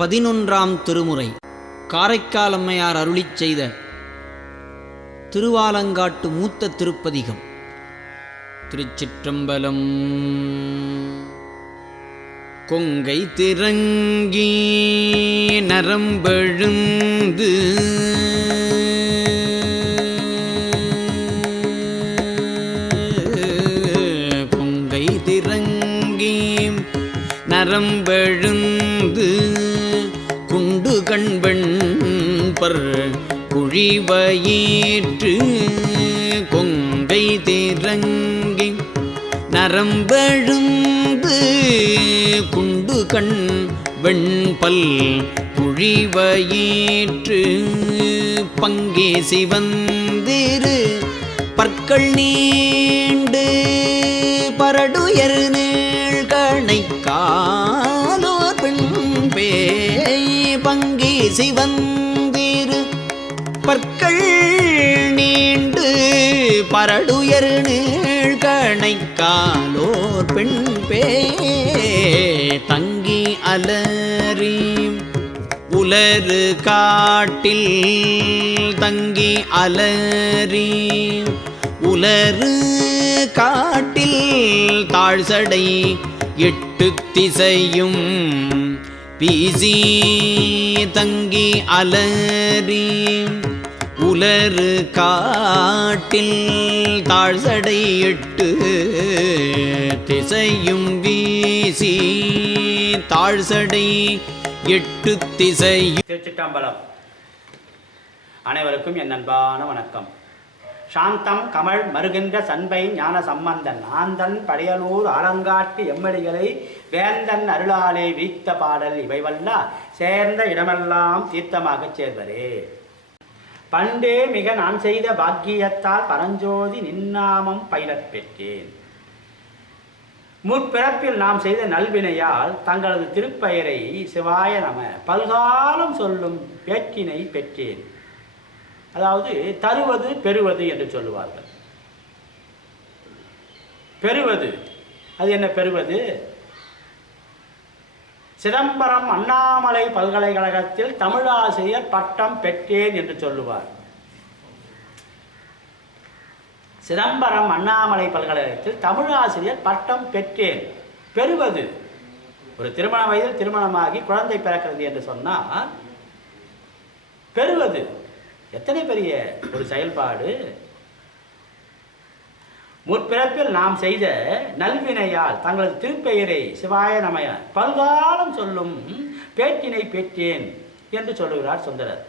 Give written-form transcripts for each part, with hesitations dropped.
11ஆம் திருமுறை காரைக்கால் அம்மையார் அருளிச் செய்த திருவாலங்காட்டு மூத்த திருப்பதிகம். திருச்சிற்றம்பலம். கொங்கை திரங்கி நரம்பெழுந்து கொங்கை திரங்கி நரம்பெழுந்து குண்டு கண்பெண் பர் குழிவயிற்று கொங்கை திரங்கி நரம்பெழுந்து குண்டு கண் வெண்பல் குழிவயிற்று பங்கே சிவந்திரு பற்கள் நீண்டு பரடுயர் நீழ்கணை காலோர் பெண் பேய் பங்கே சிவந்திரு பற்கள் நீண்டு பரடுயர் நீழ்கணை காலோர் பெண் பேய் தங்கி அலறி உலரு காட்டில் தங்கி அலறி உலரு காட்டில் தாழ்சடை எட்டு திசையும் பீசி தங்கி அலறி உலரு காட்டில் தாழ்சடை எட்டு திசையும் வீசி தாழ்சடை எட்டு திசையும். திருச்சிற்றம்பலம். அனைவருக்கும் என் அன்பான வணக்கம். சாந்தம் கமல் மருகின்ற சண்பை ஞான சம்பந்தன் ஆந்தன் படையலூர் ஆலங்காட்டு எம்மடிகளை வேந்தன் அருளாலே வீத்த பாடல் இவைவல்லா சேர்ந்த இடமெல்லாம் தீர்த்தமாகச் சேர்வரே. பண்டே மிக நான் செய்த பாக்கியத்தால் பரஞ்சோதி நின்னாமம் பயிலப் பெற்றேன். முற்பிறப்பில் நாம் செய்த நல்வினையால் தங்களது திருப்பெயரை சிவாய நம பல்காலம் சொல்லும் பேற்றினை பெற்றேன். அதாவது தருவது பெறுவது என்று சொல்லுவார்கள். பெறுவது அது என்ன பெறுவது? சிதம்பரம் அண்ணாமலை பல்கலைக்கழகத்தில் தமிழாசிரியர் பட்டம் பெற்றேன் என்று சொல்லுவார். சிதம்பரம் அண்ணாமலை பல்கலைக்கழகத்தில் தமிழாசிரியர் பட்டம் பெற்றேன். பெறுவது ஒரு திருமண வயதில் திருமணமாகி குழந்தை பிறக்கிறது என்று சொன்னால் பெறுவது எத்தனை பெரிய ஒரு செயல்பாடு. முற்பிறப்பில் நாம் செய்த நல்வினையால் தங்களது திருப்பெயரை சிவாய நமய பல்காலம் சொல்லும் பேற்றினை பெற்றேன் என்று சொல்லுகிறார் சுந்தரர்.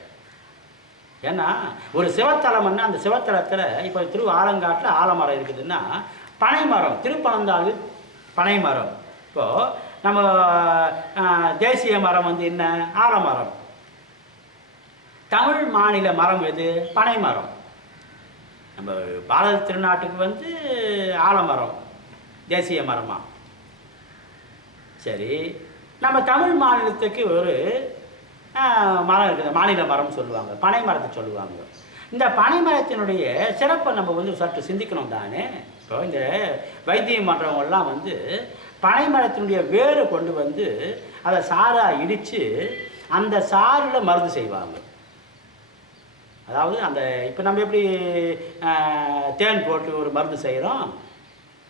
ஏன்னா ஒரு சிவத்தலம்னா அந்த சிவத்தலத்தில் இப்போ திரு ஆலங்காட்டில் ஆலமரம் இருக்குதுன்னா பனைமரம், திருப்பனந்தாளில் பனைமரம். இப்போது நம்ம தேசிய மரம் வந்து என்ன? ஆலமரம். தமிழ் மாநில மரம் எது? பனைமரம். நம்ம பாரத திருநாட்டுக்கு வந்து ஆலமரம் தேசிய மரமா. சரி, நம்ம தமிழ் மாநிலத்துக்கு ஒரு மரம் இருக்குது, மாநில மரம் சொல்லுவாங்க, பனை மரத்தை சொல்லுவாங்க. இந்த பனை மரத்தினுடைய சிறப்பை நம்ம வந்து சற்று சிந்திக்கணும் தானே. இப்போ இந்த வைத்தியம் பண்ணுறவங்கெல்லாம் வந்து பனை மரத்தினுடைய வேரை கொண்டு வந்து அதை சாராக இடித்து அந்த சாறில் மருந்து செய்வாங்க. அதாவது அந்த இப்போ நம்ம எப்படி தேன் போட்டு ஒரு மருந்து செய்கிறோம்,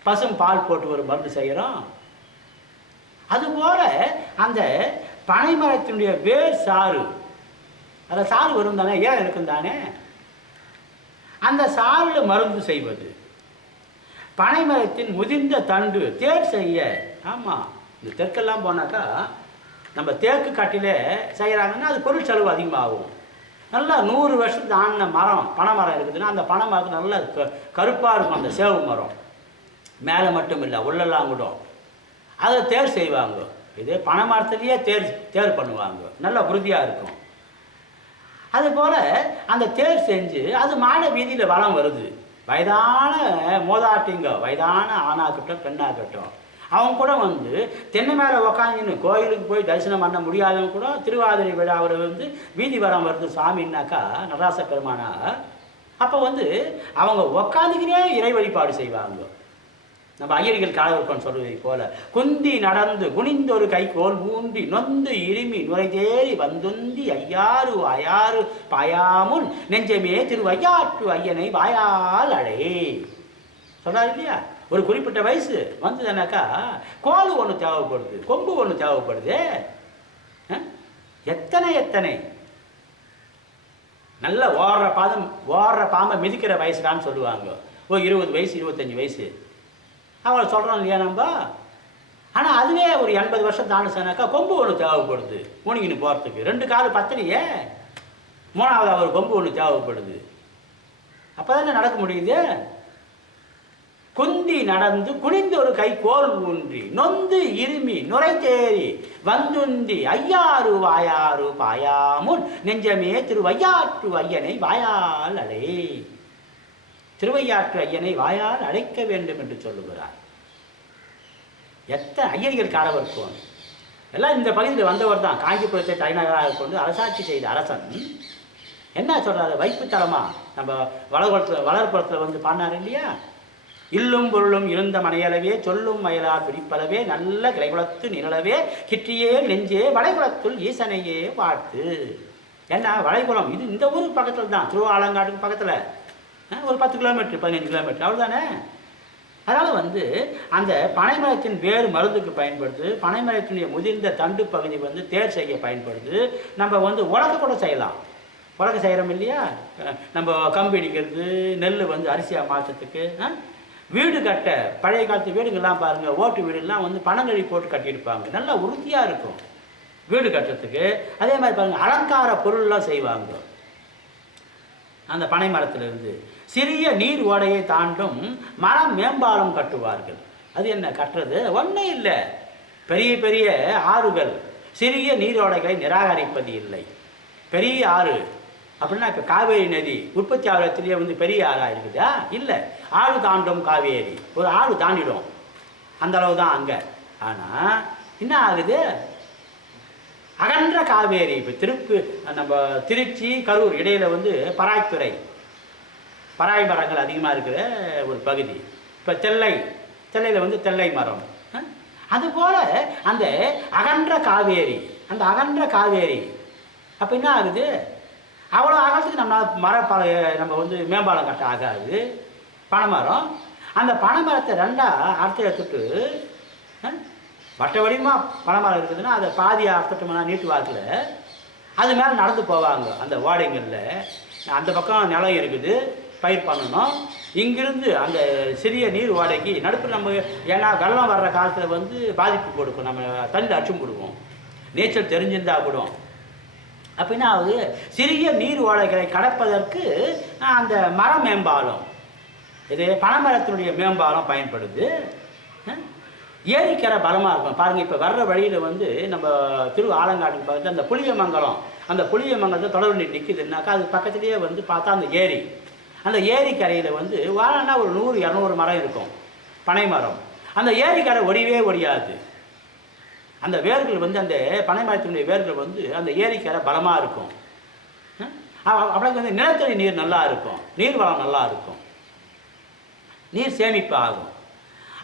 பசும் பால் போட்டு ஒரு மருந்து செய்கிறோம், அதுபோல் அந்த பனை மரத்தினுடைய வேர் சாறு, அதில் சாறு வரும் தானே, ஏன் இருக்கும் தானே, அந்த சாறில் மருந்து செய்வது. பனை மரத்தின் முதிர்ந்த தண்டு தேர் செய்ய. ஆமாம், இந்த தெற்கெல்லாம் போனாக்கா நம்ம தேக்கு காட்டிலே செய்கிறாங்கன்னா அது பொருள் செலவு அதிகமாகும். நல்லா 100 வருஷத்துக்கு ஆன மரம் பனை மரம் இருக்குதுன்னா அந்த பனை மரத்துக்கு நல்லா கருப்பாக இருக்கும் அந்த சேவு மரம். மேலே மட்டும் இல்லை, உள்ளெல்லாம் கூட அதை தேர் செய்வாங்க. இதே பனை மரத்துலேயே தேர் பண்ணுவாங்க, நல்ல உறுதியாக இருக்கும். அதுபோல் அந்த தேர் செஞ்சு அது மாட வீதியில் வளம் வருது. வயதான மோதாட்டிங்க, வயதான ஆணாக்கட்டும் பெண்ணாக்கட்டும், அவங்க கூட வந்து தென்னை மேலே உக்காந்துன்னு கோயிலுக்கு போய் தரிசனம் பண்ண முடியாதவங்க கூட திருவாதிரை விழாவில் வந்து வீதி வரம் வருது சாமின்னாக்கா நடராச பெருமானா, அப்போ வந்து அவங்க உக்காந்துக்கினே இறை வழிபாடு செய்வாங்க. நம்ம ஐயர்கள் காலவர்க்கோன் சொல்வதை போல குந்தி நடந்து குனிந்தொரு கைகோல் ஊன்றி நொந்து இருமி நுரை தேறி வந்துந்தி ஐயாறு வாயாறு பாயாமுன் நெஞ்சமே திருவையாற்று ஐயனை வாயால் அழை சொல்றாரு இல்லையா. ஒரு குறிப்பிட்ட வயசு வந்ததுனாக்கா கோல் ஒன்று தேவைப்படுது, கொம்பு ஒன்று தேவைப்படுது. எத்தனை நல்ல ஓடுற பாம்பை மிதிக்கிற வயசுடான்னு சொல்லுவாங்க. ஒரு 20 வயசு 25 வயசு அவளை சொல்கிறோம் இல்லையா நம்ம. ஆனால் அதுவே ஒரு 80 வருஷம் தாண்டி சொன்னாக்கா கொம்பு ஒன்று தேவைப்படுது முனிங்கின்னு போகிறதுக்கு. 2 கால் பத்தலையே, 3வது ஒரு கொம்பு ஒன்று தேவைப்படுது. அப்போ தானே நடக்க முடியுது. குந்தி நடந்து குனிந்து ஒரு கை கோல் ஊன்றி நொந்து இருமி நுரை தேறி வந்துந்தி ஐயாறு வாயாறு பாயாமுன் நெஞ்சமே திருவையாற்று ஐயனை வாயால் அழை. திருவையாற்று ஐயனை வாயால் அழைக்க வேண்டும் என்று சொல்லுகிறார். எத்தனை ஐயர்கள் காலவர்க்கோன் எல்லாம் இந்த பகுதியில் வந்தவர் தான். காஞ்சிபுரத்தை தலைநகராக கொண்டு அரசாட்சி செய்த அரசன் என்ன சொல்றாரு, வைப்புத்தலமா நம்ம வளர்ப்புறத்தில் வந்து பாடினார் இல்லையா. இல்லும் பொருளும் இருந்த மனையளவே சொல்லும் மயலார் பிடிப்பளவே நல்ல கிளைகுளத்து நிரளவே கிற்றியே நெஞ்சே வளைகுளத்துள் ஈசனையே பார்த்து. ஏன்னா வளைகுளம் இது இந்த ஊருக்கு பக்கத்தில் தான், திருவாலங்காட்டுக்கு பக்கத்தில் ஒரு 10 கிலோமீட்டர் 15 கிலோமீட்டர் அவ்வளோதானே. அதனால் வந்து அந்த பனைமரத்தின் வேறு மருந்துக்கு பயன்படுது. பனைமரத்தினுடைய முதிர்ந்த தண்டு பகுதி வந்து தேர் செய்ய பயன்படுது. நம்ம வந்து உலக கூட செய்யலாம். உலக செய்கிறோம் இல்லையா, நம்ம கம்பு இடிக்கிறது, நெல் வந்து அரிசியாக மாற்றத்துக்கு, வீடு கட்ட பழைய காலத்து வீடுங்கள்லாம் பாருங்கள், ஓட்டு வீடுலாம் வந்து பனங்கழி போட்டு கட்டியிருப்பாங்க, நல்லா உறுதியாக இருக்கும் வீடு கட்டுறதுக்கு. அதே மாதிரி பாருங்கள் அலங்கார பொருள்லாம் செய்வாங்க அந்த பனை மரத்திலிருந்து. சிறிய நீர் ஓடையை தாண்டும் மரம் மேம்பாலம் கட்டுவார்கள். அது என்ன கட்டுறது, ஒன்றும் இல்லை. பெரிய பெரிய ஆறுகள் சிறிய நீரோடைகளை நிராகரிப்பது இல்லை. பெரிய ஆறு அப்படின்னா இப்போ காவேரி நதி உற்பத்தி ஆகிறதுலேயே வந்து பெரிய ஆறாக இருக்குதா, இல்லை. ஆறு தாண்டும் காவேரி, ஒரு ஆறு தாண்டிடும், அந்த அளவு தான் அங்கே. ஆனால் என்ன ஆகுது, அகன்ற காவேரி. இப்போ நம்ம திருச்சி கரூர் இடையில வந்து பராய் மரங்கள் அதிகமாக இருக்கிற ஒரு பகுதி. இப்போ தெல்லையில் வந்து தெல்லை மரம். அதுபோல் அந்த அகன்ற காவேரி, அந்த அகன்ற காவேரி அப்போ என்ன ஆகுது, அவ்வளோ அகலத்துக்கு நம்ம வந்து மேம்பாலம் கட்ட ஆகாது. பனைமரம், அந்த பனைமரத்தை 2ஆக அறுத்து எடுத்துட்டு வட்ட வடிவமாக பனைமரம் இருக்குதுன்னா அதை பாதி அறுத்துட்டோம்னா நீட்டு வாக்கில் அது மேலே நடந்து போவாங்க. அந்த ஓடைங்களில் அந்த பக்கம் நிலம் இருக்குது, பயிர் பண்ணணும். இங்கிருந்து அந்த சிறிய நீர் ஓடைக்கு நடுப்பு நம்ம, ஏன்னா வெள்ளம் வர்ற காலத்தில் வந்து பாதிப்பு கொடுக்கும், நம்ம தண்ணி அச்சும் கொடுக்கும், நீச்சல் தெரிஞ்சிருந்தா கூட. அப்படின்னா அது சிறிய நீர் ஓடைகளை கடப்பதற்கு அந்த மர மேம்பாலம், இது பனைமரத்தினுடைய மேம்பாலம் பயன்படுது. ஏரிக்கரை பலமாக இருக்கும் பாருங்கள். இப்போ வர்ற வழியில் வந்து நம்ம ஆலங்காட்டுக்கு பக்கத்தில் அந்த புளியமங்கலம், அந்த புளியமங்கலத்தை தொடர் நிற்குதுன்னாக்கா அது பக்கத்துலேயே வந்து பார்த்தா அந்த ஏரிக்கரையில் வந்து வாழனா ஒரு 100-200 மரம் இருக்கும், பனை மரம். அந்த ஏரிக்கரை ஒடியாது. அந்த வேர்கள் வந்து அந்த பனை மரத்தினுடைய வேர்கள் வந்து அந்த ஏரிக்கரை பலமாக இருக்கும். அப்படி வந்து நிலத்தடி நீர் நல்லா இருக்கும், நீர் வளம் நல்லா இருக்கும், நீர் சேமிப்பு ஆகும்.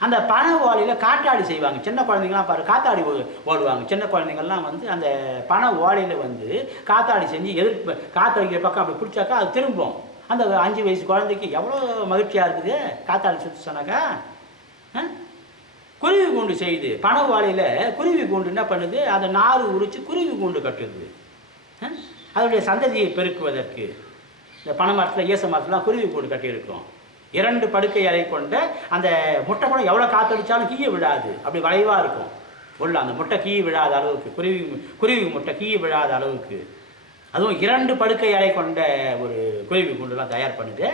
அந்த பனை ஓலையில் காத்தாடி செய்வாங்க. சின்ன குழந்தைங்களாம் பாரு காத்தாடி ஓடுவாங்க. சின்ன குழந்தைங்கள்லாம் வந்து அந்த பனை ஓலையில் வந்து காத்தாடி செஞ்சு காத்தடிக்கிற பக்கம் அப்படி பிடிச்சாக்கா அது திரும்பும். அந்த 5 வயசு குழந்தைக்கு எவ்வளோ மகிழ்ச்சியாக இருக்குது காத்தாடி சுற்றி சொன்னாக்கா. குருவி கூண்டு செய்யுது பனை ஓலையில். குருவி கூண்டு என்ன பண்ணுது, அதை நாறு உரித்து குருவி கூண்டு கட்டுது. அதனுடைய சந்ததியை பெருக்குவதற்கு இந்த பனை மரத்தில் ஈச மரத்துலாம் குருவி கூண்டு கட்டியிருக்கோம். 2 படுக்கை அறை கொண்ட அந்த முட்டை கூட எவ்வளோ காற்றடிச்சாலும் கீழே விடாது, அப்படி வளைவாக இருக்கும் உள்ள. அந்த முட்டை கீழே விழாத அளவுக்கு, குருவி முட்டை கீழே விழாத அளவுக்கு, அதுவும் 2 படுக்கை அறை கொண்ட ஒரு குருவி கூண்டுலாம் தயார் பண்ணுது.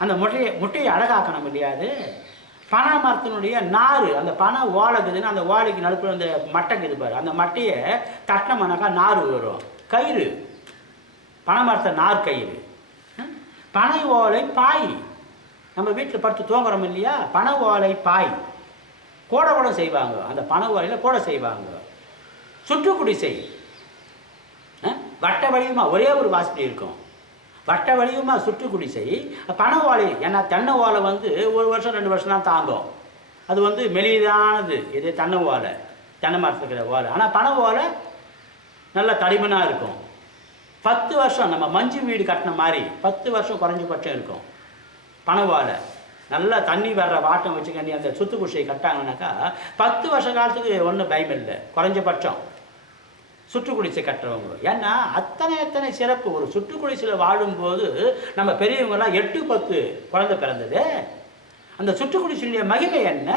அந்த முட்டையை அழகாக்கணும் இல்லையாது. பனை மரத்தினுடைய நார், அந்த பனை ஓலைக்குதுன்னா அந்த ஓலைக்கு நடுப்புற அந்த மட்டைக்கு இது பாரு, அந்த மட்டையை தட்டினோம்னாக்கா நார் வரும். கயிறு, பனை மரத்தை நார் கயிறு. பனை ஓலை பாய், நம்ம வீட்டில் படுத்து தூங்குறோம் இல்லையா, பனை ஓலை பாய். கூட செய்வாங்க, அந்த பனை ஓலையில் கூட செய்வாங்க. சுற்றுக்குடிசை வட்ட வடிவமாக ஒரே ஒரு வாசப்படி இருக்கும். வட்ட வடிவமாக சுற்று குடிசை. பனை ஓலை, ஏன்னா தென்னை ஓலை வந்து 1 வருஷம் 2 வருஷம் தான் தாங்கும். அது வந்து மெலிதானது. இது தென்னை ஓலை, தென்னை மரத்தில் இருக்கிற ஓலை. ஆனால் பனை ஓலை நல்ல தடிமனாக இருக்கும். 10 வருஷம் நம்ம மஞ்சு வீடு கட்டின மாதிரி 10 வருஷம் குறைஞ்சபட்சம் இருக்கும் பனை ஓலை. நல்லா தண்ணி வர்ற வாட்டம் வச்சுக்கண்டி அந்த சுத்து குடிசையை கட்டாங்கன்னாக்கா 10 வருஷ காலத்துக்கு ஒன்றும் பயம் இல்லை குறைஞ்சபட்சம் சுற்று குடிசை கட்டுறவங்க. ஏன்னா அத்தனை சிறப்பு. ஒரு சுற்று குடிசையில் வாழும்போது நம்ம பெரியவங்கெல்லாம் 8 10 குழந்தை பிறந்தது. அந்த சுற்று குடிசையுடைய மகிமை என்ன?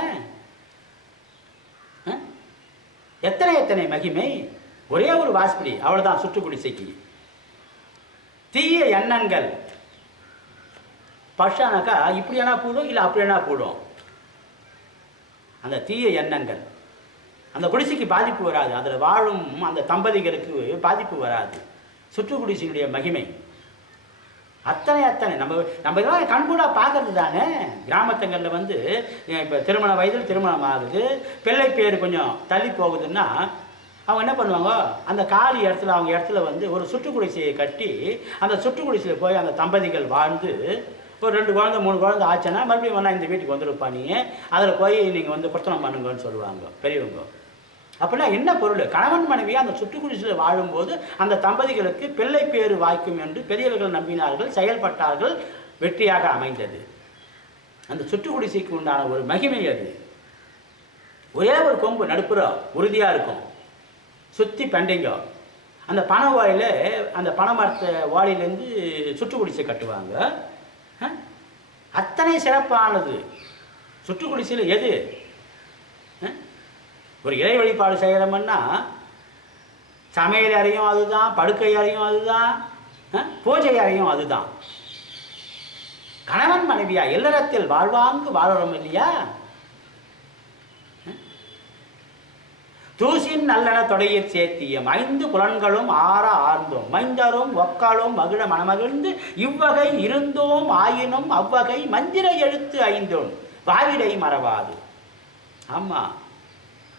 எத்தனை மகிமை. ஒரே ஒரு வாசப்படி, அவ்வளோதான் சுற்று குடிசைக்கு. தீய எண்ணங்கள் பஷானாக்கா இப்படியானா போடும், இல்லை அப்படியானா போடும். அந்த தீய எண்ணங்கள் அந்த குடிசைக்கு பாதிப்பு வராது. அதில் வாழும் அந்த தம்பதிகளுக்கு பாதிப்பு வராது. சுற்று குடிசையினுடைய மகிமை அத்தனை நம்ம இதெல்லாம் கண்கூடாக பார்க்கறது தானே. கிராமத்துங்களில் வந்து இப்போ திருமண வயதில் திருமணம் ஆகுது, பிள்ளை பேர் கொஞ்சம் தள்ளி போகுதுன்னா அவங்க என்ன பண்ணுவாங்க, அந்த காலி இடத்துல அவங்க இடத்துல வந்து ஒரு சுற்று குடிசையை கட்டி அந்த சுற்று குடிசையில் போய் அந்த தம்பதிகள் வாழ்ந்து ஒரு 2 குழந்தை 3 குழந்தை ஆச்சுன்னா மறுபடியும் வேணா இந்த வீட்டுக்கு வந்துருப்பா, நீங்கள் அதில் போய் நீங்கள் வந்து குத்தனம் பண்ணுங்கன்னு சொல்லுவாங்க பெரியவங்க. அப்படின்னா என்ன பொருள்? கணவன் மனைவியாக அந்த சுற்று குடிசையில் வாழும்போது அந்த தம்பதிகளுக்கு பிள்ளை பேறு வாய்க்கும் என்று பெரியவர்கள் நம்பினார்கள், செயல்பட்டார்கள், வெற்றியாக அமைந்தது. அந்த சுற்று குடிசைக்கு உண்டான ஒரு மகிமை அது. ஒரே ஒரு கொம்பு நடுப்புற உறுதியாக இருக்கும், சுற்றி பெண்டைங்க. அந்த பனை ஓலையில் அந்த பனை மரத்தை ஓலையிலேருந்து சுற்று குடிசை கட்டுவாங்க. அத்தனை சிறப்பானது சுற்று குடிசையில். எது ஒரு இறை வழிபாடு செய்கிறோம்னா சமையல் அறையும் அதுதான், படுக்கை அறையும் அதுதான், பூஜை அறையும் அதுதான். கணவன் மனைவியா இல்லறத்தில் வாழ்வாங்கு வாழறோம் இல்லையா? தூசின் நல்லன தொடையில் சேர்த்தியம் 5 புலன்களும் ஆர்ந்தோம் மைந்தரும் ஒக்காலும் மகிழ மனமகிழ்ந்து இவ்வகை இருந்தோம் ஆயினும் அவ்வகை மந்திர எழுத்து 5 வாவிடை மறவாது. ஆமாம்,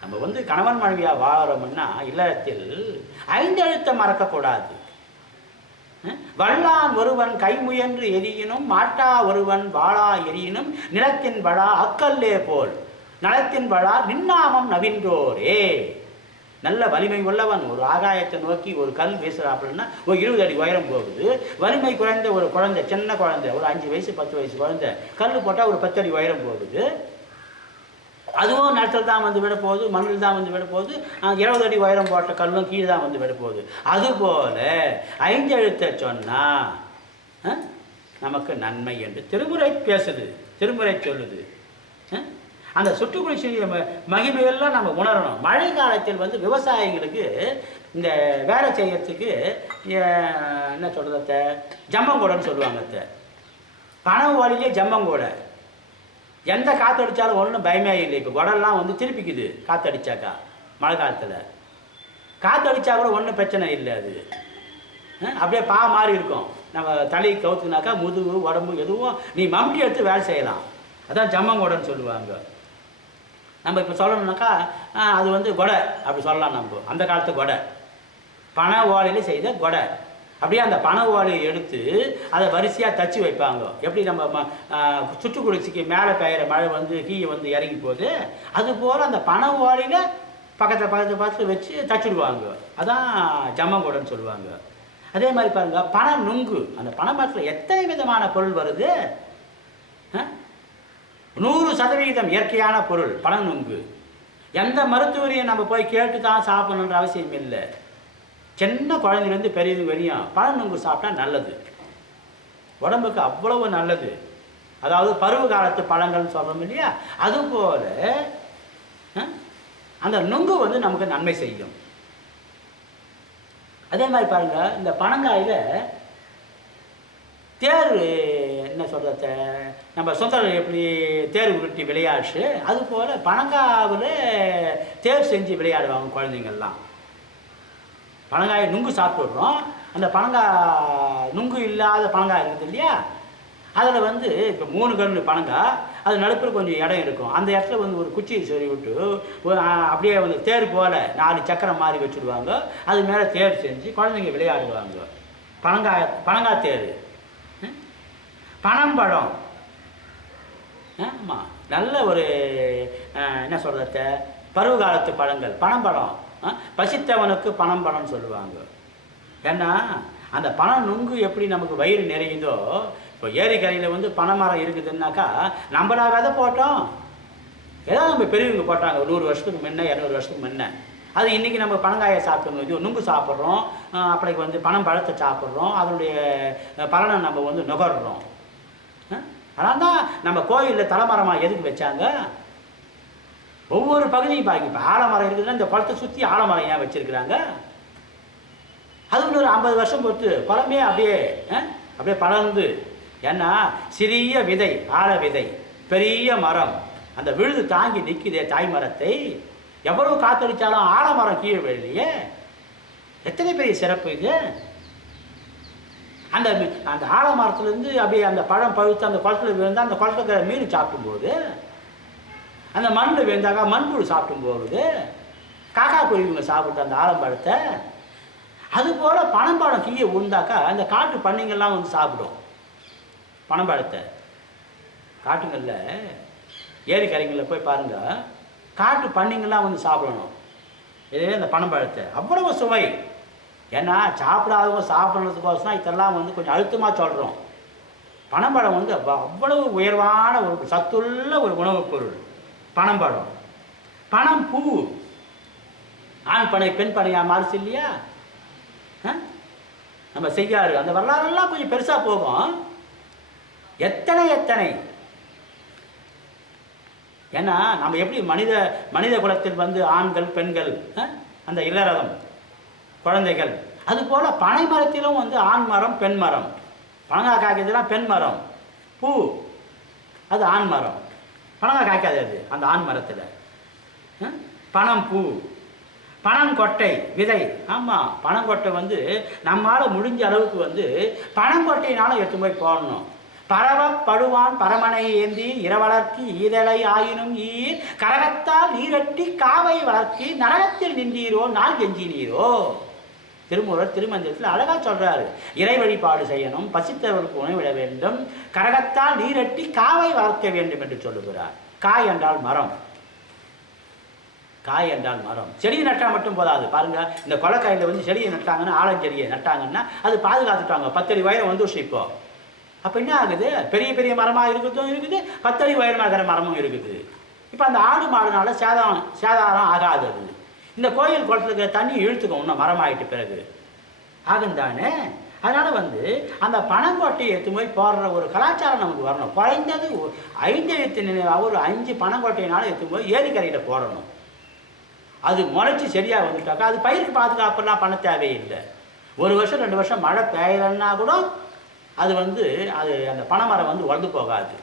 நம்ம வந்து கணவன் மனைவியாக வாழறோம்னா இல்லறத்தில் 5 எழுத்தை மறக்கக்கூடாது. வல்லான் ஒருவன் கைமுயன்று எரியினும் மாட்டா ஒருவன் வாழா எரியினும் நிலத்தின் வளா அக்கல்லே போல் நலத்தின் வளா நின்னாமம் நவின்றோரே. நல்ல வலிமை உள்ளவன் ஒரு ஆகாயத்தை நோக்கி ஒரு கல் வீசுறாப்புலன்னா ஒரு 20 அடி உயரம் போகுது. வலிமை குறைந்த ஒரு குழந்தை, சின்ன குழந்தை, ஒரு 5 வயசு 10 வயசு குழந்தை கல் போட்டால் ஒரு 10 அடி உயரம் போகுது. அதுவும் நிலத்தில் தான் வந்து விட போகுது, மண்ணில் தான் வந்து விட போகுது. 20 அடி உயரம் போட்ட கல்லும் கீழே தான் வந்து விட போகுது. அதுபோல 5 எழுத்தை சொன்னால் நமக்கு நன்மை என்று திருமுறை பேசுது, திருமுறை சொல்லுது. அந்த சுற்றுக்குடிசைய மகிமையெல்லாம் நம்ம உணரணும். மழை காலத்தில் வந்து விவசாயிகளுக்கு இந்த வேலை செய்யறதுக்கு என்ன சொல்கிறத ஜம்மங்கூடன்னு சொல்லுவாங்க. பனை ஓலையிலே ஜம்மங்கூடை. எந்த காற்றடிச்சாலும் ஒன்றும் பயமே இல்லை. இப்போ குடல்லாம் வந்து திருப்பிக்குது காற்றடிச்சாக்கா. மழை காலத்தில் காற்றடிச்சா கூட ஒன்றும் பிரச்சனை இல்லை. அது அப்படியே மாதிரி இருக்கும். நம்ம தலையை கவுத்துனாக்கா முதுகு உடம்பு எதுவும் நீ மம்டி எடுத்து வேலை செய்யலாம். அதான் ஜம்மங்கூடன்னு சொல்லுவாங்க. நம்ம இப்போ சொல்லணுன்னாக்கா அது வந்து கொடை அப்படி சொல்லலாம். நம்ம அந்த காலத்து கொடை பனை ஓலையில் செய்த கொடை. அப்படியே அந்த பனை ஓலையை எடுத்து அதை வரிசையாக தச்சு வைப்பாங்க. எப்படி நம்ம சுற்றுக்குடிசைக்கு மேலே பெய்கிற மழை வந்து கீழே வந்து இறங்கி போகுது, அதுபோல் அந்த பனை ஓலையில் பக்கத்தில் வச்சு தச்சுடுவாங்க. அதான் ஜம்மங்கூடன்னு சொல்லுவாங்க. அதே மாதிரி பாருங்கள், பனை நுங்கு. அந்த பனை மரத்தில் எத்தனை விதமான பொருள் வருது. 100% இயற்கையான பொருள் பனை நுங்கு. எந்த மருத்துவரையும் நம்ம போய் கேட்டு தான் சாப்பிடணுன்ற அவசியம் இல்லை. சின்ன குழந்தைலேருந்து பெரியது வரையும் பனை நுங்கு சாப்பிட்டா நல்லது, உடம்புக்கு அவ்வளவு நல்லது. அதாவது பருவ காலத்து பழங்கள்னு சொல்கிறோம் இல்லையா, அதுபோல் அந்த நுங்கு வந்து நமக்கு நன்மை செய்யும். அதே மாதிரி பாருங்கள், இந்த பனங்காயில் தேர் என்ன சொல்கிறத நம்ம சொந்தம் எப்படி தேர் உருட்டி விளையாட்டு, அதுபோல் பனங்காவில் தேர் செஞ்சு விளையாடுவாங்க குழந்தைங்கள்லாம். பனங்காயை நுங்கு சாப்பிட்றோம். அந்த பனங்காய் நுங்கு இல்லாத பனங்காய் இருக்குது இல்லையா, அதில் வந்து இப்போ 3 கன்று பனங்காய், அது நடுப்பில் கொஞ்சம் இடம் இருக்கும். அந்த இடத்துல வந்து ஒரு குச்சியை சொறி விட்டு அப்படியே வந்து தேர் போல் 4 சக்கரம் மாதிரி வச்சுடுவாங்க. அது மேலே தேர் செஞ்சு குழந்தைங்க விளையாடுவாங்க. பனங்காய் தேர். பனம்பழம். ஆமாம், நல்ல ஒரு என்ன சொல்கிறத பருவ காலத்து பழங்கள் பனம்பழம். பசித்தவனுக்கு பனம்பழம்னு சொல்லுவாங்க. ஏன்னா அந்த பனம் நுங்கு எப்படி நமக்கு வயிறு நிறையுதோ, இப்போ ஏரிக்கரையில் வந்து பனைமரம் இருக்குதுன்னாக்கா நம்மளா விதை போட்டோம், ஏதாவது நம்ம பெரியவங்க போட்டாங்க 100 வருஷத்துக்கு முன்ன 200 வருஷத்துக்கு முன்ன. அது இன்றைக்கி நம்ம பனங்காயை சாப்பிட்டோம், இது நுங்கு சாப்பிட்றோம், அப்படி வந்து பனம் பழத்தை சாப்பிட்றோம், அதனுடைய பலனை நம்ம வந்து நுகர்றோம். அதனால் தான் நம்ம கோயிலில் தலைமரமாக எதுக்கு வச்சாங்க? ஒவ்வொரு பகுதியும் பாக்கி. இப்போ ஆலமரம் இருக்குதுன்னா இந்த குளத்தை சுற்றி ஆலமரம் ஏன் வச்சுருக்குறாங்க? அது ஒரு 50 வருஷம் பொறுத்து குளமே அப்படியே படர்ந்து. ஏன்னா சிறிய விதை, ஆழ விதை, பெரிய மரம், அந்த விழுது தாங்கி நிற்குதே தாய் மரத்தை. எவ்வளவு காத்தடிச்சாலும் ஆலமரம் கீழே விழலையே. எத்தனை பெரிய சிறப்பு இது! அந்த அந்த ஆலமரத்துலேருந்து அப்படியே அந்த பழம் பழுத்து அந்த குளத்தில் விழுந்தால் அந்த குளத்துக்கு மீன் சாப்பிடும்போது, அந்த மண்ணில் விழுந்தாக்கா மண்புழு சாப்பிடும் போகுது, காக்கா குருவிங்க சாப்பிட்டு அந்த ஆலம்பழத்தை. அதுபோல் பனம்பழம் கீழே விழுந்தாக்கா அந்த காட்டு பண்ணிங்கள்லாம் வந்து சாப்பிடும் பனம்பழத்தை. காட்டுங்களில் ஏரிக்கரைங்களில் போய் பாருங்கள், காட்டு பண்ணிங்கள்லாம் வந்து சாப்பிடணும் இதே அந்த பனம்பழத்தை. அவ்வளவு சுவை. ஏன்னா சாப்பிடாதவங்க சாப்பிட்றதுக்கோசம் இதெல்லாம் வந்து கொஞ்சம் அழுத்தமாக சொல்கிறோம். பனம்பழம் வந்து அவ்வளவு உயர்வான ஒரு சத்துள்ள ஒரு உணவுப் பொருள் பனம்பழம். பனம் பூ ஆண் பனை பெண் பனையாக மாறுச்சு இல்லையா? நம்ம செய்யாறு அந்த வரலாறுலாம் கொஞ்சம் பெருசாக போகும். எத்தனை ஏன்னா நம்ம எப்படி மனித குலத்தில் வந்து ஆண்கள் பெண்கள் அந்த இல்லறகம் குழந்தைகள், அதுபோல் பனை மரத்திலும் வந்து ஆண் மரம் பெண் மரம். பனங்காய் காய்க்கிறதுலாம் பெண் மரம், பூ அது ஆண் மரம். பனங்காய் காய்க்காது அது அந்த ஆண் மரத்தில். பனம் பூ, பனங்கொட்டை விதை. ஆமாம், பனங்கொட்டை வந்து நம்மால் முடிஞ்ச அளவுக்கு வந்து பனங்கொட்டையினாலும் எடுத்து போய் போடணும். பரவ படுவான் பரமனை ஏந்தி இரவளர்க்கு ஈதலை ஆயினும் ஈர் கரகத்தால் நீரட்டி காவை வளர்க்கி நரகத்தில் நின்றீரோ நாள் கெஞ்சி நீரோ. திருமூலர் திருமந்திரத்தில் அழகா சொல்றாரு. இறை வழிபாடு செய்யணும், பசித்தவர்களுக்கு உணவிட வேண்டும், கரகத்தால் நீரட்டி காவை வளர்க்க வேண்டும் என்று சொல்லுகிறார். காய் என்றால் மரம், காய் என்றால் மரம். செடியை நட்டால் மட்டும் போதாது. பாருங்க, இந்த கொலைக்காயில் வந்து செடியை நட்டாங்கன்னா, ஆலஞ்செடியை நட்டாங்கன்னா அது பாதுகாத்துட்டாங்க. 10 அடி உயரம் வந்துச்சு. இப்போ அப்போ என்ன ஆகுது? பெரிய பெரிய மரமாக இருக்குது, 10 அடி உயரமாகிற மரமும் இருக்குது. இப்போ அந்த ஆடு மாடுனால சேதாரம் ஆகாது. அது இந்த கோயில் குளத்தில் இருக்கிற தண்ணி இழுத்துக்கும் இன்னும் மரமாயிட்டு பிறகு ஆகுந்தானே. அதனால் வந்து அந்த பனங்கொட்டையை எடுத்து போய் போடுற ஒரு கலாச்சாரம் நமக்கு வரணும். குறைந்தது 5 எழுத்து நினைவாக ஒரு 5 பனங்கொட்டையினாலும் எடுத்து போய் ஏரிக்கரையில் போடணும். அது முளைச்சி சரியாக வந்துட்டாக்கா அது பயிருக்கு பாதுகாப்பெல்லாம் பண்ண தேவையில்லை. 1 வருஷம் 2 வருஷம் மழை பெய்யலைன்னா கூட அது வந்து அந்த பனைமரம் வந்து வளர்ந்து போகாது.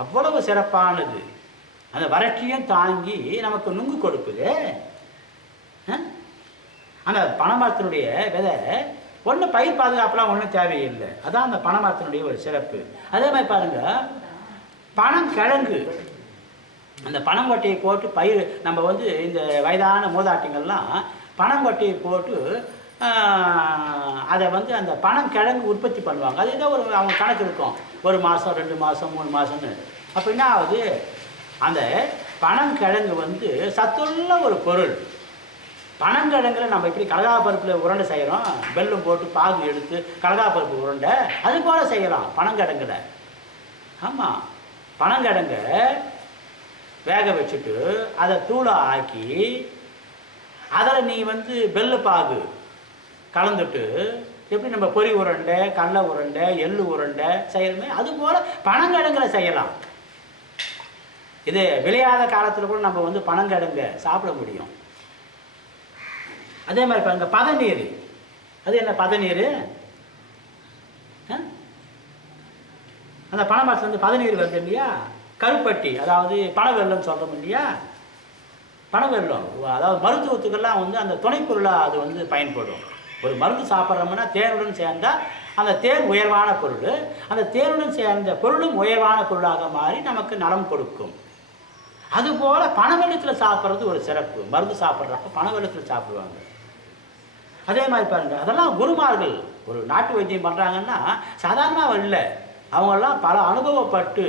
அவ்வளவு சிறப்பானது. அந்த வறட்சியும் தாங்கி நமக்கு நுங்கு கொடுக்குது. அந்த பனைமரத்தினுடைய விதை ஒன்றும் பயிர் பாதுகாப்பெல்லாம் ஒன்றும் தேவையில்லை. அதான் அந்த பனைமரத்தினுடைய ஒரு சிறப்பு. அதே மாதிரி பாருங்கள், பனங்கிழங்கு அந்த பனங்கொட்டையை போட்டு பயிர் நம்ம வந்து இந்த வயதான மூதாட்டிங்கள்லாம் பனங்கொட்டையை போட்டு அதை வந்து அந்த பனங்கிழங்கு உற்பத்தி பண்ணுவாங்க. அது ஏதோ ஒரு அவங்க கணக்கு இருக்கும், 1 மாதம் 2 மாதம் 3 மாதம்னு. அப்போ என்ன ஆகுது? அந்த பனங்கிழங்கு வந்து சத்துள்ள ஒரு பொருள். பனங்கிழங்குல நம்ம இப்படி கடகாப்பருப்பில் உருண்டை செய்கிறோம், வெல்லம் போட்டு பாகு எடுத்து கடகாப்பருப்பு உருண்டை, அது போல் செய்யலாம் பனங்கிழங்குல. ஆமாம், பனங்கிழங்கை வேக வச்சுட்டு அதை தூளாக ஆக்கி அதில் நீ வந்து வெள்ளப்பாகு கலந்துட்டு எப்படி நம்ம பொரி உருண்டை, கடலை உருண்டை, எள்ளு உருண்டை செய்யணுமே, அதுபோல் பனங்கிழங்குல செய்யலாம். இது விளையாத காலத்தில் கூட நம்ம வந்து பனங்கிழங்க சாப்பிட முடியும். அதே மாதிரி பாருங்க, பதநீர். அது என்ன பதநீர்? அந்த பனைமரத்துலேருந்து பதநீர் வருது இல்லையா? கருப்பட்டி, அதாவது பனவெல்லம் சொல்கிறோம் இல்லையா? பனவெல்லம் அதாவது மருத்துவத்துக்கெல்லாம் வந்து அந்த துணைப்பொருளாக அது வந்து பயன்படும். ஒரு மருந்து சாப்பிட்றோம்னா தேனுடன் சேர்ந்தால் அந்த தேன் உயர்வான பொருள், அந்த தேனுடன் சேர்ந்த பொருளும் உயர்வான பொருளாக மாறி நமக்கு நலம் கொடுக்கும். அதுபோல் பனவெல்லத்தில் சாப்பிட்றது ஒரு சிறப்பு. மருந்து சாப்பிட்றப்ப பனவெல்லத்தில் சாப்பிடுவாங்க. அதே மாதிரி பாருங்கள், அதெல்லாம் குருமார்கள் ஒரு நாட்டு வைத்தியம் பண்ணுறாங்கன்னா சாதாரணமாக இல்லை. அவங்கெல்லாம் பல அனுபவப்பட்டு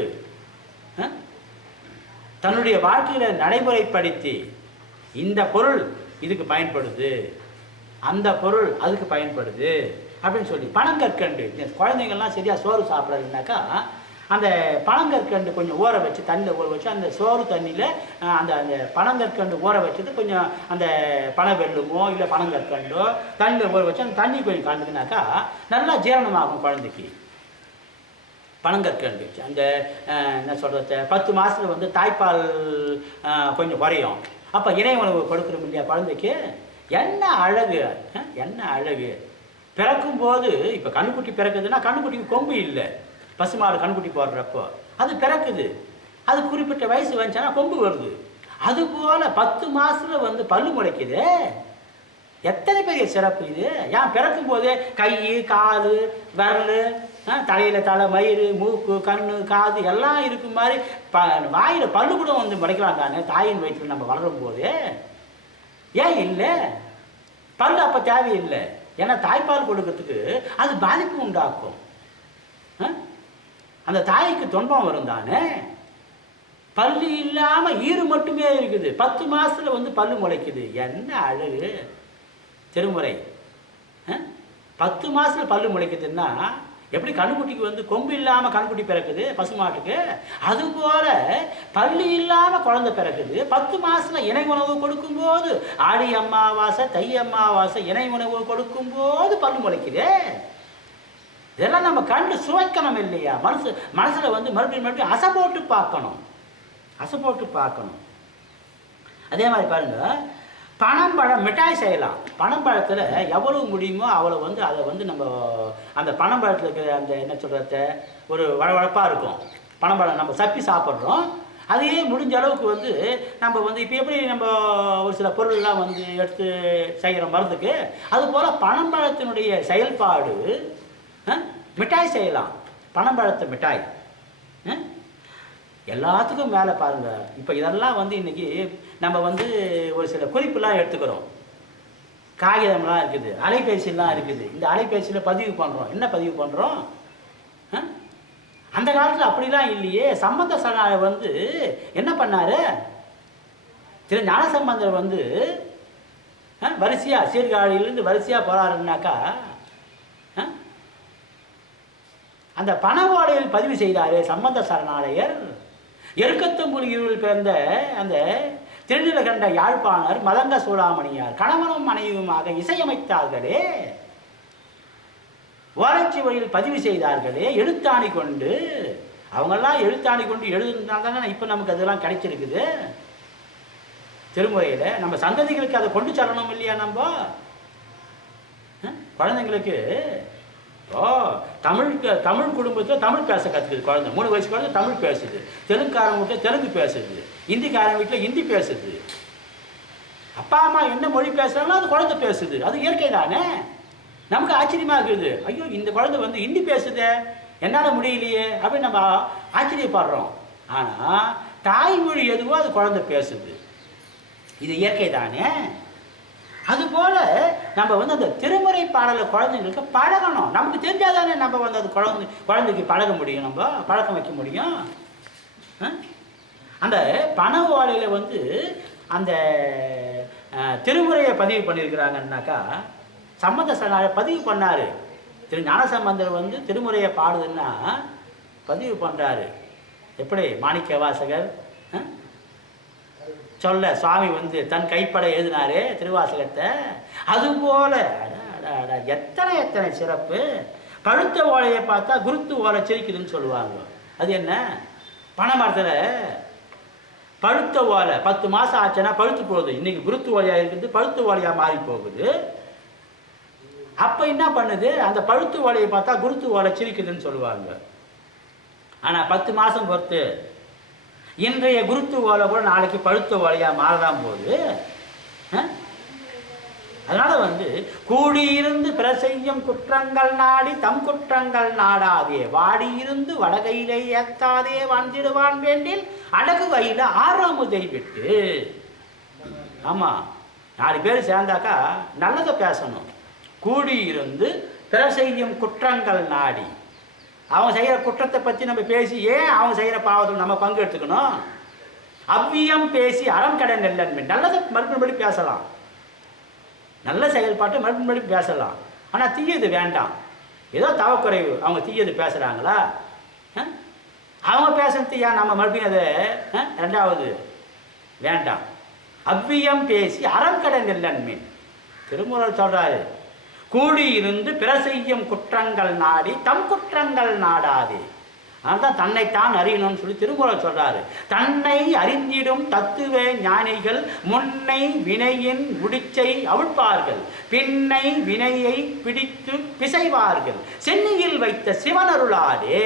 தன்னுடைய வாழ்க்கையில் நடைமுறைப்படுத்தி இந்த பொருள் இதுக்கு பயன்படுது, அந்த பொருள் அதுக்கு பயன்படுது அப்படின்னு சொல்லி பனங்கற்கண்டு குழந்தைங்கள்லாம் சரியாக சோறு சாப்பிட்றதுனாக்கா அந்த பனங்கற்கண்டு கொஞ்சம் ஊற வச்சு தண்ணியில் ஊற வச்சு அந்த சோறு தண்ணியில் அந்த அந்த பனங்கற்கண்டு ஊற வச்சது கொஞ்சம் அந்த பனை வெல்லுமோ இல்லை பனங்கற்கண்டோ தண்ணியில் ஊற வச்சு அந்த தண்ணி கொஞ்சம் கலந்துக்குனாக்கா நல்லா ஜீரணமாகும் குழந்தைக்கு. பனங்கற்கண்டு அந்த என்ன சொல்கிறது 10 மாதத்தில் வந்து தாய்ப்பால் கொஞ்சம் குறையும். அப்போ இணை உணவு கொடுக்குறோம் இல்லையா குழந்தைக்கு. என்ன அழகு, என்ன அழகு. பிறக்கும்போது இப்போ கண்ணுக்குட்டி பிறக்குதுன்னா கண்ணுக்குட்டிக்கு கொம்பு இல்லை. பசுமாடு கண்ணுக்குட்டி போடுறப்போ அது பிறக்குது, அது குறிப்பிட்ட வயசு வந்துச்சுன்னா கொம்பு வருது. அதுபோல் 10 மாதத்தில் வந்து பல்லு முளைக்குது. எத்தனை பெரிய சிறப்பு இது. ஏன் பிறக்கும் போதே கை காது விரல் தலையில் தலை மயிறு மூக்கு கண் காது எல்லாம் இருக்கும் மாதிரி வாயில் பல்லு கூட வந்து முளைக்கலாம் தானே தாயின் வயிற்றில் நம்ம வளரும் போதே. ஏன் இல்லை? பல்லு அப்போ தேவையில்லை. ஏன்னா தாய்ப்பால் கொடுக்கறதுக்கு அது பாதிப்பு உண்டாக்கும். அந்த தாய்க்கு துன்பம் வரும் தானே. பல்லு இல்லாமல் ஈறு மட்டுமே இருக்குது. 10 மாதத்தில் வந்து பல்லு முளைக்குது. என்ன அழகு. திருமுறை 10 மாதத்தில் பல்லு முளைக்குதுன்னா எப்படி கண்ணுக்குட்டிக்கு வந்து கொம்பு இல்லாமல் கண்ணுக்குட்டி பிறக்குது பசுமாட்டுக்கு, அதுபோல் பல்லு இல்லாமல் குழந்தை பிறக்குது. 10 மாதத்தில் இணை உணவு கொடுக்கும்போது ஆடி அமாவாசை தை அமாவாசை இணை உணவு கொடுக்கும்போது பல்லு முளைக்குது. இதெல்லாம் நம்ம கண்டு சுவைக்கணும் இல்லையா. மனசில் வந்து மறுபடியும் அசை போட்டு பார்க்கணும், அசை போட்டு பார்க்கணும். அதே மாதிரி பாருங்கள், பனம்பழம் மிட்டாய் செய்யலாம். பனம்பழத்தில் எவ்வளவு முடியுமோ அவ்வளோ வந்து அதை வந்து நம்ம அந்த பனம்பழத்தில் இருக்கிற அந்த என்ன சொல்கிறத ஒரு வழவழப்பாக இருக்கும். பனம்பழம் நம்ம சப்பி சாப்பிட்றோம், அதே முடிஞ்ச அளவுக்கு வந்து நம்ம வந்து இப்போ எப்படி நம்ம ஒரு சில பொருள்லாம் வந்து எடுத்து செய்கிற மருந்துக்கு அதுபோல் பனம்பழத்தினுடைய செயல்பாடு மிட்டாய் செய்யலாம். பனம்பழத்தை மிட்டாய் எல்லாத்துக்கும் மேலே பாருங்கள். இப்போ இதெல்லாம் வந்து இன்றைக்கி நம்ம வந்து ஒரு சில குறிப்புலாம் எடுத்துக்கிறோம். காகிதம்லாம் இருக்குது, அலைபேசிலாம் இருக்குது. இந்த அலைபேசியில் பதிவு பண்ணுறோம். என்ன பதிவு பண்ணுறோம்? அந்த காலத்தில் அப்படிலாம் இல்லையே. சம்பந்த சகாயம் வந்து என்ன பண்ணார்? திரு ஞானசம்பந்தர் வந்து வரிசையாக சீர்காழியிலேருந்து வரிசையாக போகிறாருன்னாக்கா அந்த பண ஓலையில் பதிவு செய்தார் சம்பந்த சரணாலயர். எருக்கத்தம்புலியூரில் பிறந்த அந்த திருநிலகண்ட யாழ்ப்பாணர் மதங்க சூடாமணியார் கணவனும் மனைவியுமாக இசையமைத்தார்களே, ஓலைச்சி வழியில் பதிவு செய்தார்களே எழுத்தாணி கொண்டு. அவங்கெல்லாம் எழுத்தாணி கொண்டு எழுதுனாதானே இப்போ நமக்கு அதெல்லாம் கிடைச்சிருக்குது. திருமுறையில் நம்ம சந்ததிகளுக்கு அதை கொண்டு செல்லணும் இல்லையா. நம்ம குழந்தைங்களுக்கு தமிழ் குடும்பத்தில் தமிழ் பேச கற்றுக்குது குழந்தை. 3 வயசு குழந்தை தமிழ் பேசுது. தெலுங்குக்காரங்க வீட்டில் தெலுங்கு பேசுது. இந்திக்காரங்க வீட்டில் ஹிந்தி பேசுது. அப்பா அம்மா என்ன மொழி பேசுகிறாங்களோ அது குழந்தை பேசுது. அது இயற்கை தானே. நமக்கு ஆச்சரியமாக இருக்குது. ஐயோ இந்த குழந்தை வந்து ஹிந்தி பேசுதே, என்னால் முடியலையே அப்படின்னு நம்ம ஆச்சரியப்படுறோம். ஆனால் தாய்மொழி எதுவோ அது குழந்தை பேசுது. இது இயற்கை தானே. அதுபோல் நம்ம வந்து அந்த திருமுறை பாடலை குழந்தைங்களுக்கு பழகணும். நமக்கு தெரிஞ்சால் தானே நம்ம வந்து அது குழந்தைக்கு பழக முடியும், நம்ம பழக்கம் வைக்க முடியும். அந்த பண ஓலையில் வந்து அந்த திருமுறையை பதிவு பண்ணியிருக்கிறாங்கன்னாக்கா சம்பந்த சரணாலயர் பதிவு பண்ணார். திரு ஞானசம்பந்தர் வந்து திருமுறையை பாடுதுன்னா பதிவு பண்ணுறாரு. எப்படி மாணிக்க வாசகர் சொல்ல சுவாமி வந்து தன் கைப்பட எழுதினாரே திருவாசகத்தை, அதுபோல எத்தனை எத்தனை சிறப்பு. பழுத்த ஓலையை பார்த்தா குருத்து ஓலை சிரிக்குதுன்னு சொல்லுவாங்க. அது என்ன? பனைமரத்தில் பழுத்த ஓலை 10 மாதம் ஆச்சுன்னா பழுத்து போகுது. இன்றைக்கி குருத்து ஓலையாக இருக்குது, பழுத்து ஓலையாக மாறி போகுது. அப்போ என்ன பண்ணுது? அந்த பழுத்து ஓலையை பார்த்தா குருத்து ஓலை சிரிக்குதுன்னு சொல்லுவாங்க. ஆனால் 10 மாதம் பொறுத்து இன்றைய குருத்து ஓலை கூட நாளைக்கு பழுத்த ஓலையாக மாறதான் போகுது. அதனால் வந்து கூடியிருந்து பிற செய்யும் குற்றங்கள் நாடி தம் குற்றங்கள் நாடாதே, வாடியிருந்து வடகையிலே ஏத்தாதே வாழ்ந்திடுவான் வேண்டில் அடகு வயில 6 விட்டு. ஆமாம், 4 பேர் சேர்ந்தாக்கா நல்லதை பேசணும். கூடியிருந்து பிற செய்யும் குற்றங்கள் நாடி அவங்க செய்கிற குற்றத்தை பற்றி நம்ம பேசி ஏன் அவங்க செய்கிற பாவத்தில் நம்ம பங்கு எடுத்துக்கணும்? அவ்வியம் பேசி அறம் கடன் இல்லைன்னு நல்லதை மறுபடி பேசலாம், நல்ல செயல்பாட்டை மறுபடி பேசலாம். ஆனால் தீயது வேண்டாம். ஏதோ தவக்குறைவு, அவங்க தீயது பேசுகிறாங்களா, அவங்க பேசுறது ஏன் நம்ம மறுபடியும் அதை ரெண்டாவது வேண்டாம். அவ்வியம் பேசி அறம் கடன் இல்லைன்னு திருமூலர் சொல்கிறாரு. கூடியிருந்து பிற செய்யும் குற்றங்கள் நாடி தம் குற்றங்கள் நாடாதே. அதுதான் தன்னைத்தான் அறியணும்னு சொல்லி திருமூலர் சொல்றாரு. தன்னை அறிந்திடும் தத்துவ ஞானிகள் முன்னை வினையின் முடிச்சை அவிழ்ப்பார்கள், பின்னை வினையை பிடித்து பிசைவார்கள், சென்னியில் வைத்த சிவனருளாடே.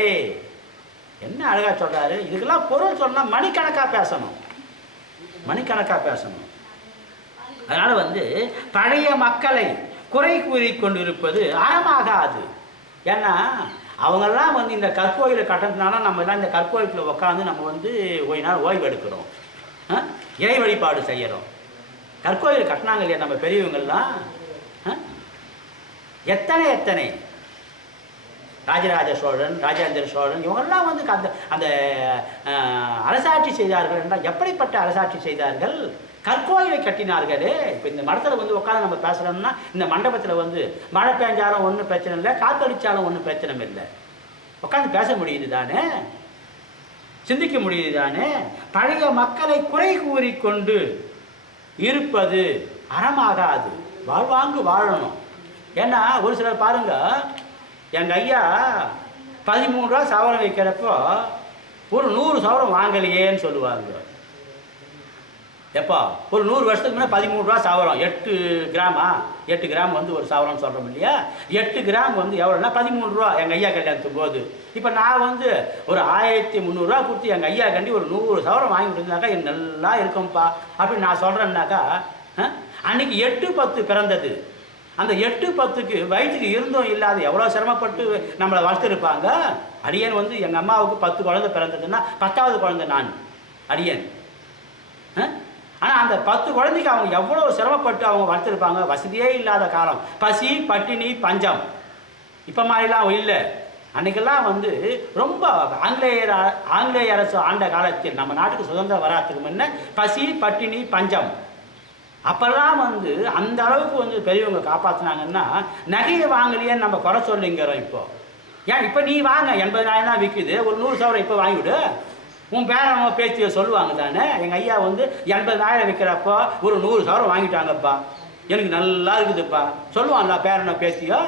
என்ன அழகா சொல்றாரு. இதுக்கெல்லாம் பொருள் சொன்னா மணிக்கணக்கா பேசணும், மணிக்கணக்கா பேசணும். அதனால பழைய மக்களை குறை கூறி கொண்டிருப்பது அறமாகாது. ஏன்னா அவங்கெல்லாம் இந்த கற்கோயிலை கட்டினதுனால நம்ம எல்லாம் இந்த கற்கோயிலுக்குள்ள உட்காந்து நம்ம கொஞ்ச நாள் ஓய்வு எடுக்கிறோம், இறை வழிபாடு செய்கிறோம். கற்கோயில் கட்டினாங்க இல்லையா நம்ம பெரியவங்கள்லாம், எத்தனை எத்தனை ராஜராஜ சோழன், ராஜேந்திர சோழன் இவங்கெல்லாம் அந்த அந்த அரசாட்சி செய்தார்கள் என்றால் எப்படிப்பட்ட அரசாட்சி செய்தார்கள்? கற்கோயிலை கட்டினார்களே. இப்போ இந்த மடத்தில் உட்காந்து நம்ம பேசுகிறோம்னா இந்த மண்டபத்தில் மழை பெஞ்சாலும் ஒன்றும் பிரச்சனை இல்லை, காற்றடிச்சாலும் ஒன்றும் பிரச்சனை இல்லை, உட்காந்து பேச முடியுது தானே, சிந்திக்க முடியுது தானே. பழைய மக்களை குறை கூறிக்கொண்டு இருப்பது அறமாகாது, வாழ்வாங்கு வாழணும். ஏன்னா ஒரு சிலர் பாருங்க, எங்கள் ஐயா 13 ரூபா சவரம் வைக்கிறப்போ ஒரு 100 சவரம் வாங்கலையேன்னு சொல்லுவாங்க. எப்போ ஒரு 100 வருஷத்துக்கு முன்னே 13 ரூபா சவரம், 8 கிராமா, 8 கிராம் ஒரு சவரம் சொல்கிறோம் இல்லையா. 8 கிராம் எவ்வளோன்னா 13 ரூபா எங்கள் ஐயா கல்யாணத்துக்கு போது. இப்போ நான் ஒரு 1300 ரூபா கொடுத்து எங்கள் ஐயா கண்டி ஒரு 100 சவரம் வாங்கி கொடுத்தாக்கா எனக்கு நல்லா இருக்கும்ப்பா அப்படின்னு நான் சொல்கிறேன்னாக்கா, அன்றைக்கி 8-10 பிறந்தது. அந்த 8-10க்கு வயிற்றுக்கு இருந்தும் இல்லாத எவ்வளோ சிரமப்பட்டு நம்மளை வளர்த்துருப்பாங்க. அடியன் எங்கள் அம்மாவுக்கு 10 குழந்தை பிறந்ததுன்னா 10வது குழந்தை நான் அடியன். ஆனால் அந்த 10 குழந்தைக்கு அவங்க எவ்வளோ சிரமப்பட்டு அவங்க வளர்த்துருப்பாங்க. வசதியே இல்லாத காலம், பசி பட்டினி பஞ்சம். இப்போ மாதிரிலாம் இல்லை. அன்றைக்கெல்லாம் ரொம்ப ஆங்கிலேய அரசு ஆண்ட காலத்தில் நம்ம நாட்டுக்கு சுதந்திரம் வராதுக்கு முன்ன பசி பட்டினி பஞ்சம். அப்போல்லாம் அந்த அளவுக்கு பெரியவங்க காப்பாற்றினாங்கன்னா நகையை வாங்கலையேன்னு நம்ம குறை சொல்லிங்கிறோம். இப்போ ஏன் இப்போ நீ வாங்க 80,000 தான் விற்குது, ஒரு 100 சவரம் இப்போ வாங்கிவிடு, உன் பேரன் பேச்சியை சொல்லுவாங்க தானே. எங்கள் ஐயா 80,000 விற்கிறப்போ ஒரு 100 சவரம் வாங்கிட்டாங்கப்பா, எனக்கு நல்லா இருக்குதுப்பா சொல்லுவான்ல பேரனை பேச்சியோ,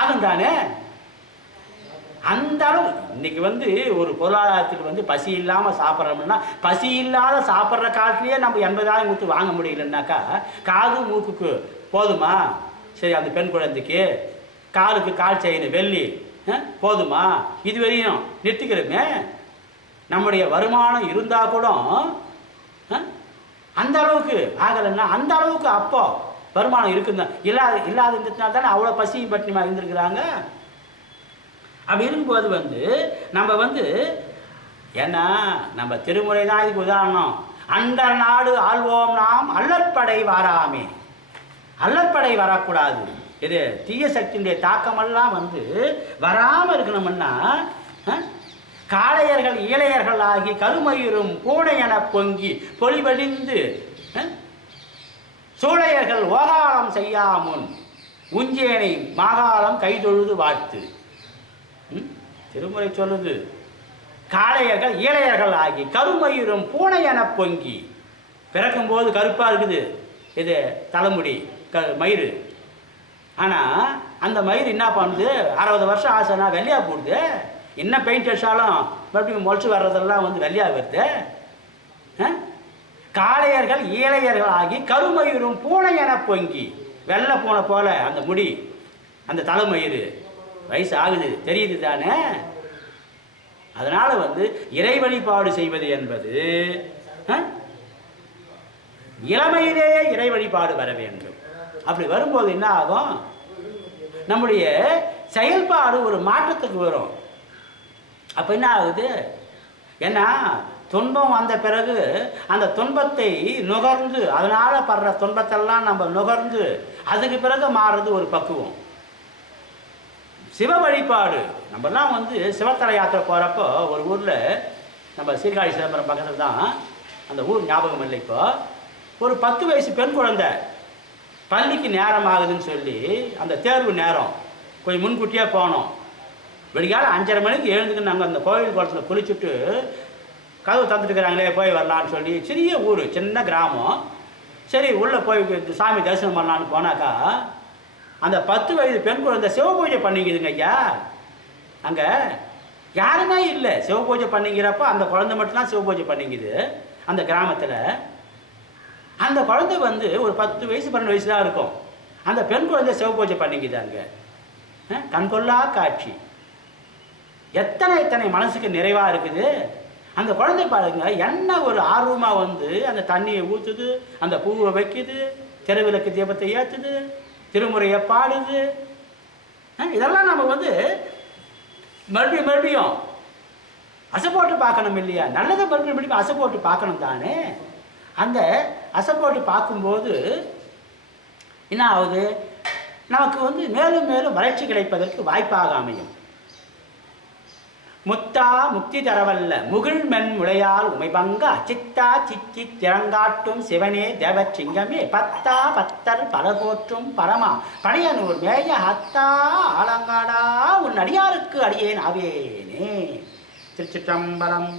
ஆகும் தானே. அந்த அளவு இன்னைக்கு ஒரு பொருளாதாரத்துக்கு பசி இல்லாமல் சாப்பிட்றோம்னா, பசி இல்லாத சாப்பிட்ற காலத்துலேயே நம்ம 80,000 கொடுத்து வாங்க முடியலன்னாக்கா காது மூக்குக்கு போதுமா? சரி, அந்த பெண் குழந்தைக்கு காலுக்கு கால் செயின் வெள்ளி போதுமா? இது வரையும் நிறுத்திக்கிறோமே. நம்முடைய வருமானம் இருந்தால் கூட அந்த அளவுக்கு ஆகலைன்னா அந்த அளவுக்கு அப்போ வருமானம் இருக்குதுதான் இல்லாத இருந்ததுனால தானே அவ்வளோ பசியும் பட்டினிமா இருந்திருக்கிறாங்க. அப்படி இருக்கும்போது நம்ம ஏன்னா நம்ம திருமுறை தான் இதுக்கு உதாரணம். அண்டர் நாடு ஆள்வோம் நாம் அல்லற்படை வாராமே. அல்லற்படை வரக்கூடாது. இது தீய சக்தியுடைய தாக்கமெல்லாம் வராமல் இருக்கணும்னா காளையர்கள் ஈழையர்கள் ஆகி கருமயிரும் பூனையென பொங்கி பொலிவழிந்து சூளையர்கள் ஓகாலம் செய்யாமுன் உஞ்சேனை மாகாளம் கைதொழுது வாழ்த்து. திருமுறை சொல்லுது, காளையர்கள் ஈழையர்கள் ஆகி கருமயிரும் பூனையென பொங்கி. பிறக்கும்போது கருப்பாக இருக்குது இது தலைமுடி மயிறு. ஆனால் அந்த மயிர் என்ன பண்ணுது, 60 வருஷம் ஆசைனா வெள்ளையாக போடுது. என்ன பெயிண்ட் அடிச்சாலும் மறுபடியும் முளைச்சி வர்றதெல்லாம் வெள்ளையாக வருது. காளையர்கள் ஈழையர்கள் ஆகி கருமயிரும் பூனை என பொங்கி. வெள்ளை பூனை போல அந்த முடி, அந்த தலைமயிறு வயசு ஆகுது, தெரியுது தானே. அதனால் இறை வழிபாடு செய்வது என்பது இளமையிலேயே இறை வழிபாடு வர வேண்டும். அப்படி வரும்போது என்ன ஆகும், நம்முடைய செயல்பாடு ஒரு மாற்றத்துக்கு வரும். அப்போ என்ன ஆகுது, ஏன்னா துன்பம் வந்த பிறகு அந்த துன்பத்தை நுகர்ந்து, அதனால் படுற துன்பத்தெல்லாம் நம்ம நுகர்ந்து அதுக்கு பிறகு மாறுறது ஒரு பக்குவம். சிவ வழிபாடு. நம்மலாம் வந்து சிவத்தல யாத்திரை போகிறப்போ ஒரு ஊரில், நம்ம சீர்காழி சிதம்பரம் பக்கத்தில் தான், அந்த ஊர் ஞாபகம் இல்லை இப்போ, ஒரு 10 வயசு பெண் குழந்தை பள்ளிக்கு நேரம் ஆகுதுன்னு சொல்லி அந்த தேர்வு நேரம் கொஞ்சம் முன்கூட்டியே போனோம். வெடிக்கால 5:30 மணிக்கு எழுந்துக்கு நாங்கள் அந்த கோவில் குளத்தில் குளிச்சுட்டு கதவு தந்துட்டுருக்குறாங்களே போய் வரலான்னு சொல்லி, சிறிய ஊர், சின்ன கிராமம், சரி உள்ளே போய் சாமி தரிசனம் பண்ணலான்னு போனாக்கா அந்த 10 வயது பெண் குழந்தை சிவபூஜை பண்ணிக்குதுங்க ஐயா. அங்கே யாருமே இல்லை. சிவபூஜை பண்ணிக்கிறப்போ அந்த குழந்தை மட்டும்தான் சிவபூஜை பண்ணிக்குது அந்த கிராமத்தில். அந்த குழந்தை வந்து ஒரு 10 வயசு 12 வயசு தான் இருக்கும். அந்த பெண் குழந்தை சிவபூஜை பண்ணிக்குது அங்கே. கண்கொள்ளா காட்சி. எத்தனை மனசுக்கு நிறைவாக இருக்குது. அந்த குழந்தை பாருங்க, என்ன ஒரு ஆர்வமாக வந்து அந்த தண்ணியை ஊற்றுது, அந்த பூவை வைக்குது, தெருவிளக்கு தீபத்தை ஏற்றுது, திருமுறையை பாடுது. இதெல்லாம் நம்ம வந்து மறுபடியும் அசை போட்டு பார்க்கணும் இல்லையா? நல்லதை மறுபடியும் அசை போட்டு பார்க்கணும் தானே. அந்த அசை போட்டு பார்க்கும்போது என்ன ஆகுது, நமக்கு வந்து மேலும் மேலும் வளர்ச்சி கிடைப்பதற்கு வாய்ப்பாக அமையும். முத்தா முக்தி தரவல்ல முகில் மென் முளையால் உமைபங்க அச்சித்தா சித்தி திறங்காட்டும் சிவனே தேவச்சிங்கமே பத்தா பத்தர் பல போற்றும் பரமா பழையனூர் மேய ஹத்தா ஆலங்காடா உன் அடியாருக்கு அடியேன் ஆவேனே. திருச்சிற்றம்பலம்.